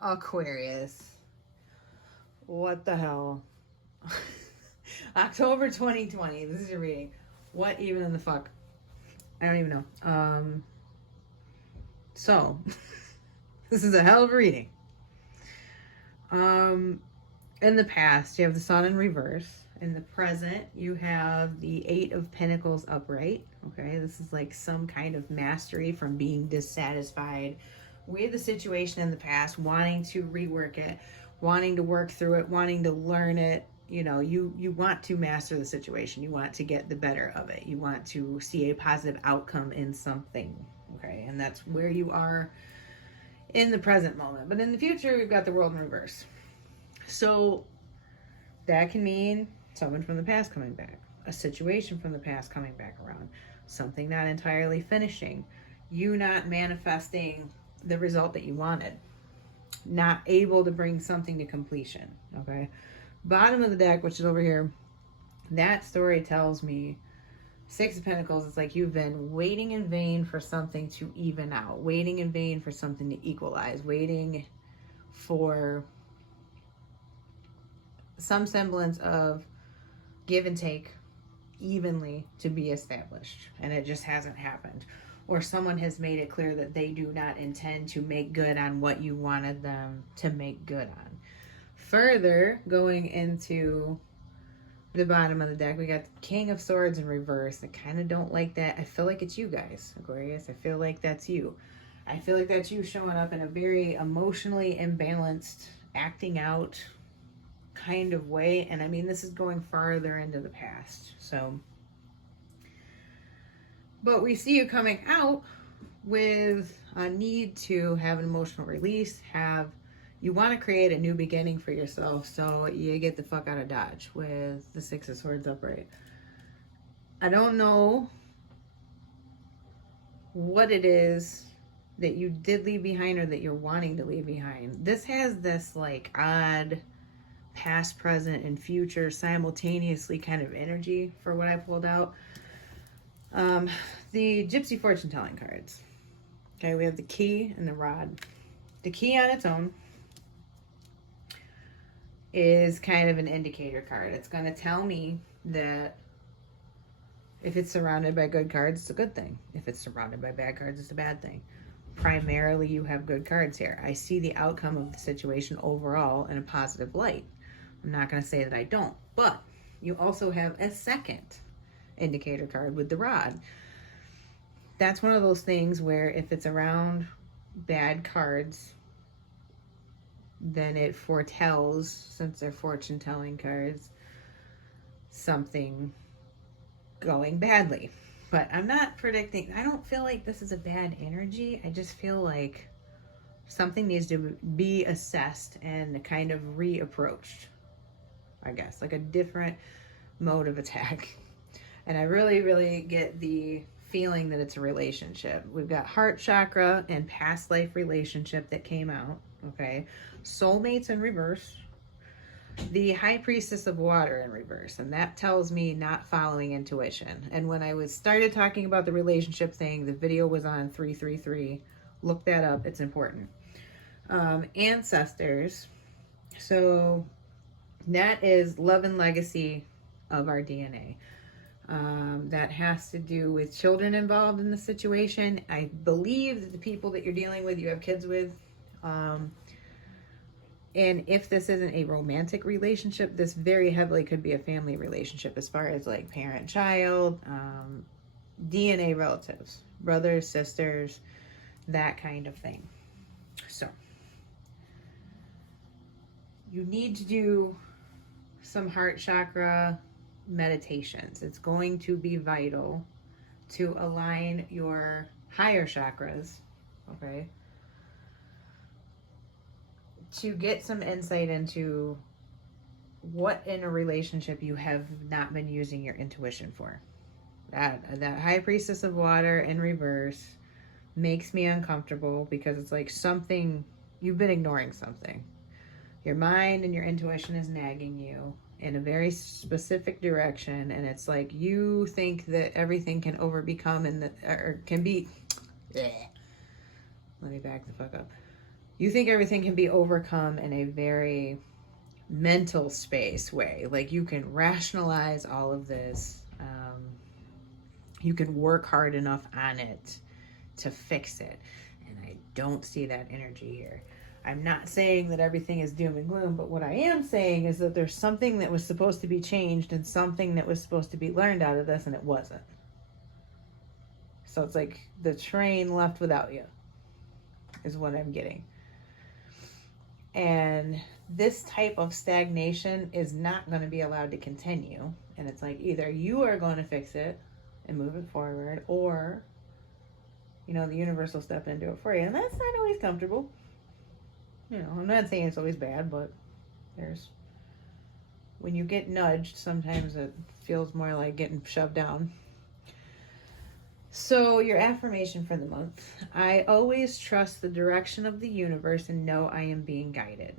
Aquarius. What the hell? October 2020. This is your reading. What even in the fuck? I don't even know. So this is a hell of a reading. Um, in the past, you have the Sun in reverse. In the present, you have the Eight of Pentacles upright. Okay, this is like some kind of mastery from being dissatisfied with the situation in the past, wanting to rework it, wanting to work through it, wanting to learn it. You know, you want to master the situation. You want to get the better of it. You want to see a positive outcome in something. Okay, and that's where you are in the present moment. But in the future, we've got the World in reverse. So that can mean someone from the past coming back, a situation from the past coming back around, something not entirely finishing, you not manifesting the result that you wanted, not able to bring something to completion. Okay. Bottom of the deck, which is over here, that story tells me Six of Pentacles. It's like you've been waiting in vain for something to even out, waiting in vain for something to equalize, waiting for some semblance of give and take evenly to be established, and it just hasn't happened. Or someone has made it clear that they do not intend to make good on what you wanted them to make good on. Further, going into the bottom of the deck, we got the King of Swords in reverse. I kind of don't like that. I feel like it's you guys, Aquarius. I feel like that's you. I feel like that's you showing up in a very emotionally imbalanced, acting out kind of way. And I mean, this is going farther into the past. So, but we see you coming out with a need to have an emotional release, you want to create a new beginning for yourself, so you get the fuck out of Dodge with the Six of Swords upright. I don't know what it is that you did leave behind or that you're wanting to leave behind. This has this like odd past, present, and future simultaneously kind of energy for what I pulled out. The Gypsy fortune telling cards. Okay, we have the key and the rod. The key on its own is kind of an indicator card. It's going to tell me that if it's surrounded by good cards, it's a good thing. If it's surrounded by bad cards, it's a bad thing. Primarily, you have good cards here. I see the outcome of the situation overall in a positive light. I'm not going to say that I don't, but you also have a second indicator card with the rod. That's one of those things where if it's around bad cards, then it foretells, since they're fortune telling cards, something going badly. But I'm not predicting. I don't feel like this is a bad energy. I just feel like something needs to be assessed and kind of reapproached, I guess, like a different mode of attack. And I really, really get the feeling that it's a relationship. We've got heart chakra and past life relationship that came out. Okay. Soulmates in reverse. The High Priestess of Water in reverse. And that tells me not following intuition. And when I started talking about the relationship thing, the video was on 333. Look that up. It's important. Ancestors. So that is love and legacy of our DNA. That has to do with children involved in the situation. I believe that the people that you're dealing with, you have kids with. And if this isn't a romantic relationship, this very heavily could be a family relationship as far as like parent-child, DNA relatives, brothers, sisters, that kind of thing. So, you need to do some heart chakra meditations. It's going to be vital to align your higher chakras, okay, to get some insight into what in a relationship you have not been using your intuition for. That High Priestess of Water in reverse makes me uncomfortable because it's like something, you've been ignoring something. Your mind and your intuition is nagging you in a very specific direction, and it's like you think that everything can overbecome or can be. Let me back the fuck up. You think everything can be overcome in a very mental space way. Like you can rationalize all of this. You can work hard enough on it to fix it. And I don't see that energy here. I'm not saying that everything is doom and gloom, but what I am saying is that there's something that was supposed to be changed and something that was supposed to be learned out of this, and it wasn't. So it's like the train left without you, is what I'm getting. And this type of stagnation is not going to be allowed to continue. And it's like either you are going to fix it and move it forward, or, you know, the universe will step in and do it for you. And that's not always comfortable. You know, I'm not saying it's always bad, but when you get nudged, sometimes it feels more like getting shoved down. So your affirmation for the month: I always trust the direction of the universe and know I am being guided.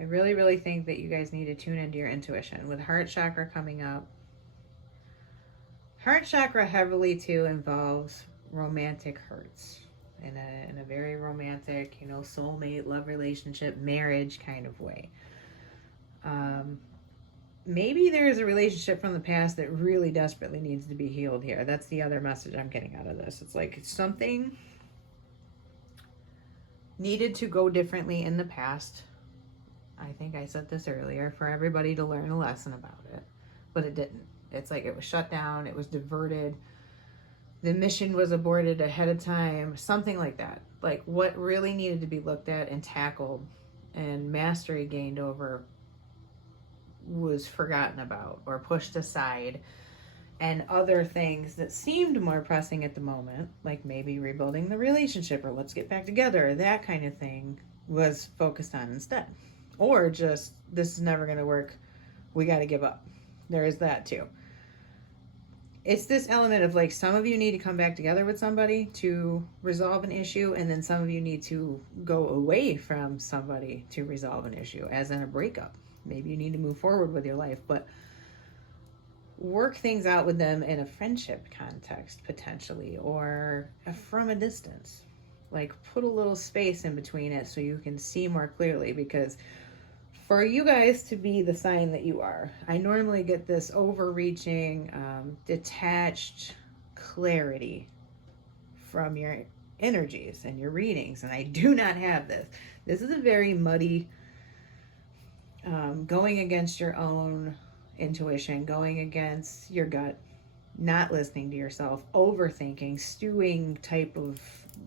I really, really think that you guys need to tune into your intuition. With heart chakra coming up, heart chakra heavily too involves romantic hurts in a very romantic, you know, soulmate, love relationship, marriage kind of way. Maybe there is a relationship from the past that really desperately needs to be healed here. That's the other message I'm getting out of this. It's like something needed to go differently in the past. I think I said this earlier, for everybody to learn a lesson about it, but it didn't. It's like it was shut down, it was diverted, the mission was aborted ahead of time, something like that. Like what really needed to be looked at and tackled and mastery gained over was forgotten about or pushed aside, and other things that seemed more pressing at the moment, like maybe rebuilding the relationship or let's get back together, that kind of thing, was focused on instead. Or just, this is never going to work, we got to give up. There is that too. It's this element of like, some of you need to come back together with somebody to resolve an issue, and then some of you need to go away from somebody to resolve an issue, as in a breakup. Maybe you need to move forward with your life, but work things out with them in a friendship context, potentially, or from a distance. Like put a little space in between it so you can see more clearly, because for you guys to be the sign that you are, I normally get this overreaching, detached clarity from your energies and your readings, and I do not have this. This is a very muddy, going against your own intuition, going against your gut, not listening to yourself, overthinking, stewing type of,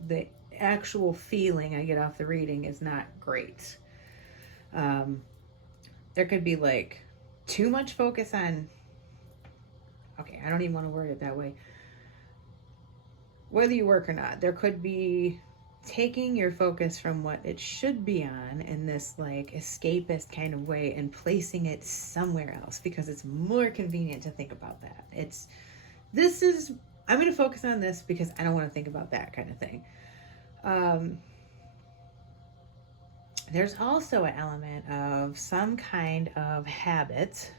the actual feeling I get off the reading is not great. There could be like too much focus on, okay, I don't even want to word it that way. Whether you work or not, there could be taking your focus from what it should be on in this like escapist kind of way and placing it somewhere else because it's more convenient to think about that. I'm going to focus on this because I don't want to think about that kind of thing. There's also an element of some kind of habit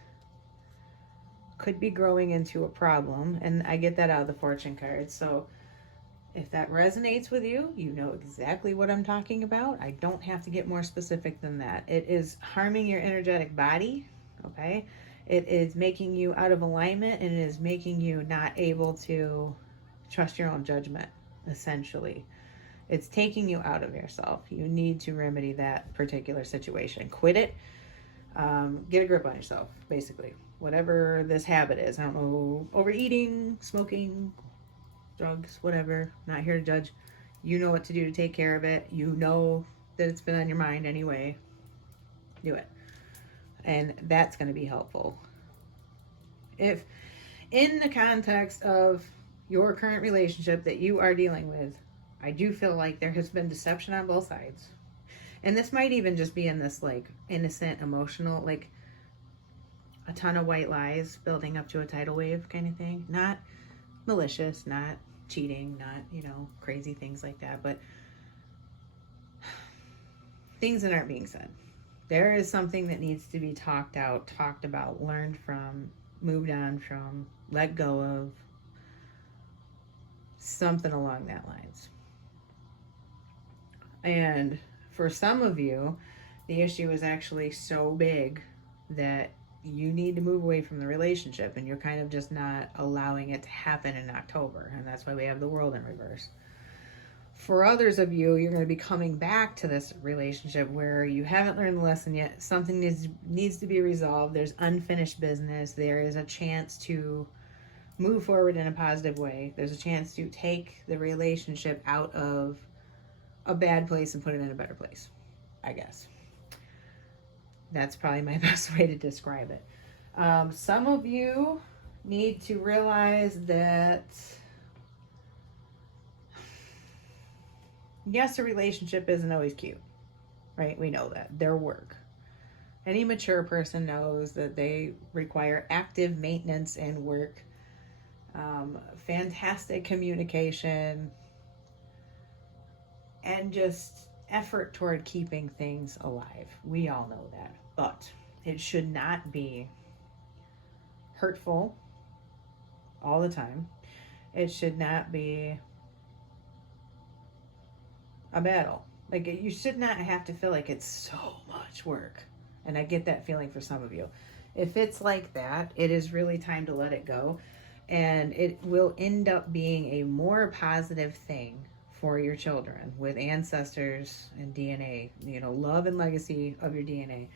could be growing into a problem, and I get that out of the fortune card. So if that resonates with you, you know exactly what I'm talking about. I don't have to get more specific than that. It is harming your energetic body, okay? It is making you out of alignment, and it is making you not able to trust your own judgment, essentially. It's taking you out of yourself. You need to remedy that particular situation. Quit it. Get a grip on yourself, basically. Whatever this habit is. I don't know, overeating, smoking, drugs, whatever. Not here to judge. You know what to do to take care of it. You know that it's been on your mind anyway. Do it. And that's going to be helpful. If in the context of your current relationship that you are dealing with, I do feel like there has been deception on both sides. And this might even just be in this like innocent, emotional, like a ton of white lies building up to a tidal wave kind of thing. Not malicious, not cheating, not, crazy things like that, but things that aren't being said. There is something that needs to be talked out, talked about, learned from, moved on from, let go of, something along that lines. And for some of you, the issue is actually so big that you need to move away from the relationship, and you're kind of just not allowing it to happen in October. And that's why we have the world in reverse. For others of you, you're going to be coming back to this relationship where you haven't learned the lesson yet. Something needs to be resolved. There's unfinished business. There is a chance to move forward in a positive way. There's a chance to take the relationship out of a bad place and put it in a better place, I guess. That's probably my best way to describe it. Some of you need to realize that yes, a relationship isn't always cute, right? We know that. They're work. Any mature person knows that they require active maintenance and work, fantastic communication, and just effort toward keeping things alive. We all know that. But it should not be hurtful all the time. It should not be a battle. Like, you should not have to feel like it's so much work. And I get that feeling for some of you. If it's like that, it is really time to let it go. And it will end up being a more positive thing for your children with ancestors and DNA, love and legacy of your DNA.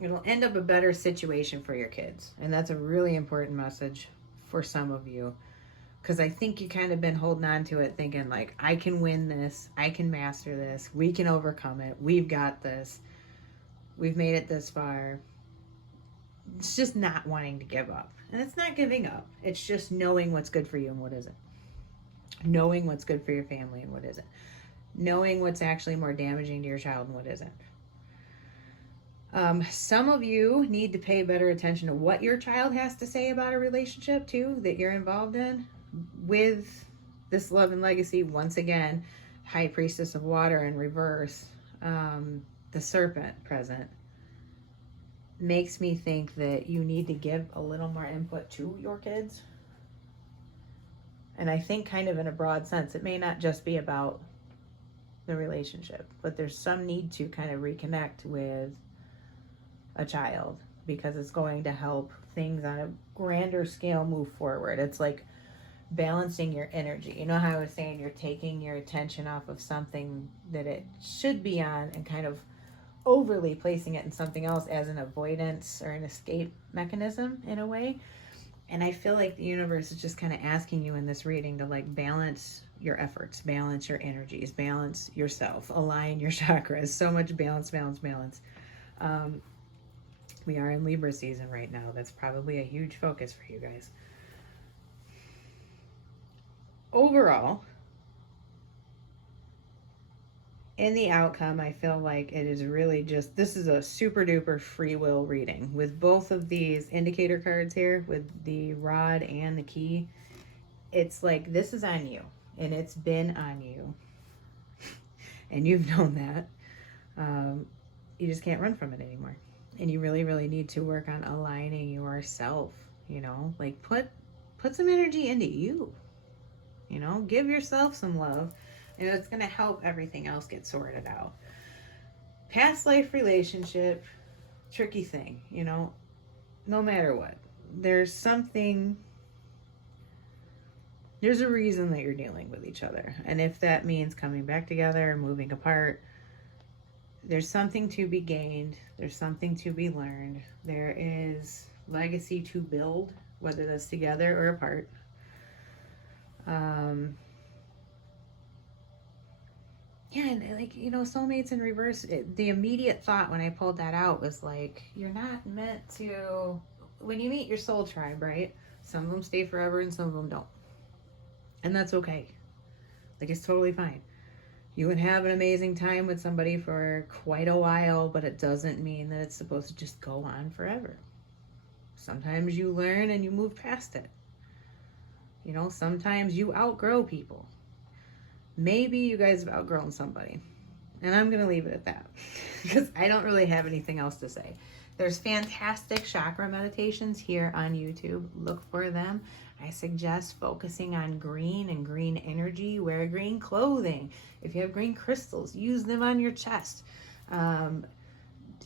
It'll end up a better situation for your kids. And that's a really important message for some of you. Because I think you kind of been holding on to it thinking like, I can win this. I can master this. We can overcome it. We've got this. We've made it this far. It's just not wanting to give up. And it's not giving up. It's just knowing what's good for you and what isn't. Knowing what's good for your family and what isn't. Knowing what's actually more damaging to your child and what isn't. Some of you need to pay better attention to what your child has to say about a relationship too that you're involved in. With this love and legacy, once again, High Priestess of Water in reverse, the serpent present, makes me think that you need to give a little more input to your kids. And I think kind of in a broad sense, it may not just be about the relationship, but there's some need to kind of reconnect with a child because it's going to help things on a grander scale move forward. It's like balancing your energy. You know how I was saying you're taking your attention off of something that it should be on and kind of overly placing it in something else as an avoidance or an escape mechanism in a way. And I feel like the universe is just kind of asking you in this reading to like balance your efforts, balance your energies, balance yourself, align your chakras. So much balance. We are in Libra season right now. That's probably a huge focus for you guys. Overall, in the outcome, I feel like it is really just, this is a super duper free will reading with both of these indicator cards here with the rod and the key. It's like, this is on you and it's been on you and you've known that. You just can't run from it anymore. And you really, really need to work on aligning yourself, like put some energy into you, give yourself some love. And it's going to help everything else get sorted out. Past life relationship, tricky thing, no matter what. There's a reason that you're dealing with each other. And if that means coming back together or moving apart, there's something to be gained. There's something to be learned. There is legacy to build, whether that's together or apart. Yeah, and like, soulmates in reverse, the immediate thought when I pulled that out was like, you're not meant to, when you meet your soul tribe, right? Some of them stay forever and some of them don't. And that's okay. Like, it's totally fine. You would have an amazing time with somebody for quite a while, but it doesn't mean that it's supposed to just go on forever. Sometimes you learn and you move past it. Sometimes you outgrow people. Maybe you guys have outgrown somebody. And I'm going to leave it at that because I don't really have anything else to say. There's fantastic chakra meditations here on YouTube. Look for them. I suggest focusing on green and green energy. Wear green clothing. If you have green crystals, use them on your chest.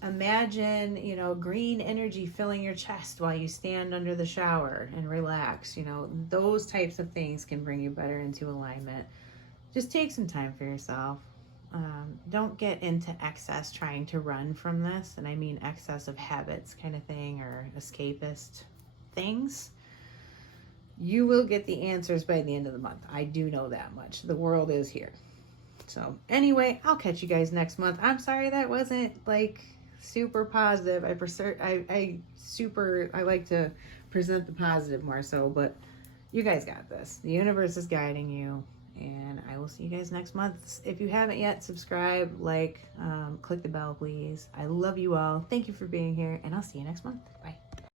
Imagine, green energy filling your chest while you stand under the shower and relax. Those types of things can bring you better into alignment. Just take some time for yourself. Don't get into excess trying to run from this. And I mean excess of habits kind of thing, or escapist things. You will get the answers by the end of the month. I do know that much. The world is here. So anyway, I'll catch you guys next month. I'm sorry that wasn't like super positive. I like to present the positive more so, but you guys got this. The universe is guiding you, and I will see you guys next month. If you haven't yet, subscribe, click the bell, please. I love you all. Thank you for being here, and I'll see you next month. Bye.